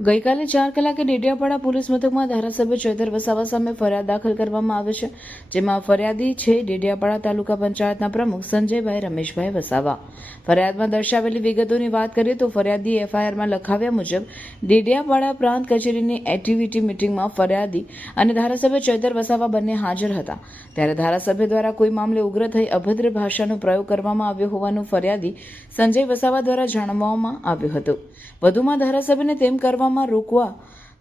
ગઈકાલે 4 કલાકે ડેડિયાપાડા પોલીસ મથકમાં ધારાસભ્ય ચૈતર વસાવા સામે ફરિયાદ દાખલ કરવામાં આવે છે, જેમાં ફરિયાદી છે ડેડિયાપાડા તાલુકા પંચાયતના પ્રમુખ સંજયભાઈ રમેશભાઈ વસાવા। ફરિયાદમાં દર્શાવેલી વિગતોની વાત કરીએ તો ફરિયાદી એફઆઈઆરમાં લખાવ્યા મુજબ ડેડિયાપાડા પ્રાંત કચેરીની એક્ટિવિટી મીટિંગમાં ફરિયાદી અને ધારાસભ્ય ચૈતર વસાવા બંને હાજર હતા, ત્યારે ધારાસભ્ય દ્વારા કોઈ મામલે ઉગ્ર થઈ અભદ્ર ભાષાનો પ્રયોગ કરવામાં આવ્યો હોવાનું ફરિયાદી સંજય વસાવા દ્વારા જાણવામાં આવ્યું હતું। વધુમાં ધારાસભ્યને તેમ કરવામાં રોકવા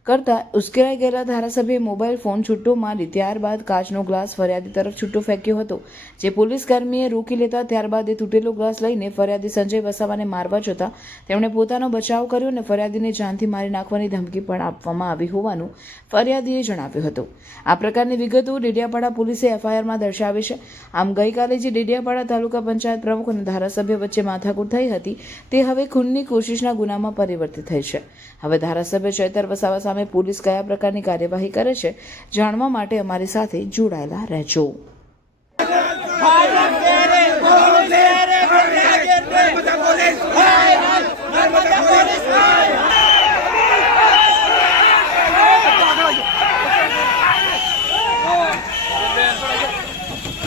કરતા ઉશ્કેરાઈ ગયેલા ધારાસભ્યએ મોબાઈલ ફોન છૂટો મારી ત્યારબાદ કાચનો ગ્લાસ ફરિયાદી તરફ છૂટો ફેંક્યો હતો, જે પોલીસ કર્મીએ રોકી લેતા ત્યારબાદ એ તૂટેલો ગ્લાસ લઈને ફરિયાદી સંજય વસાવાને મારવા જતા તેમણે પોતાનો બચાવ કર્યો અને ફરિયાદીને જાનથી મારી નાખવાની ધમકી પણ આપવામાં આવી હોવાનું ફરિયાદીએ જણાવ્યું હતું। આ પ્રકારની વિગતો ડેડિયાપાડા પોલીસે એફઆઈઆરમાં દર્શાવી છે। આમ ગઈકાલે જે ડેડિયાપાડા તાલુકા પંચાયત પ્રમુખ અને ધારાસભ્ય વચ્ચે માથાકૂટ થઈ હતી તે હવે ખૂનની કોશિશના ગુનામાં પરિવર્તિત થઈ છે। હવે ધારાસભ્ય ચૈતર વસાવા સામે પોલીસ કયા પ્રકારની કાર્યવાહી કરે છે જાણવા માટે અમારી સાથે જોડાયેલા રહેજો।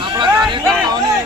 આપણા કાર્યકર્તાઓને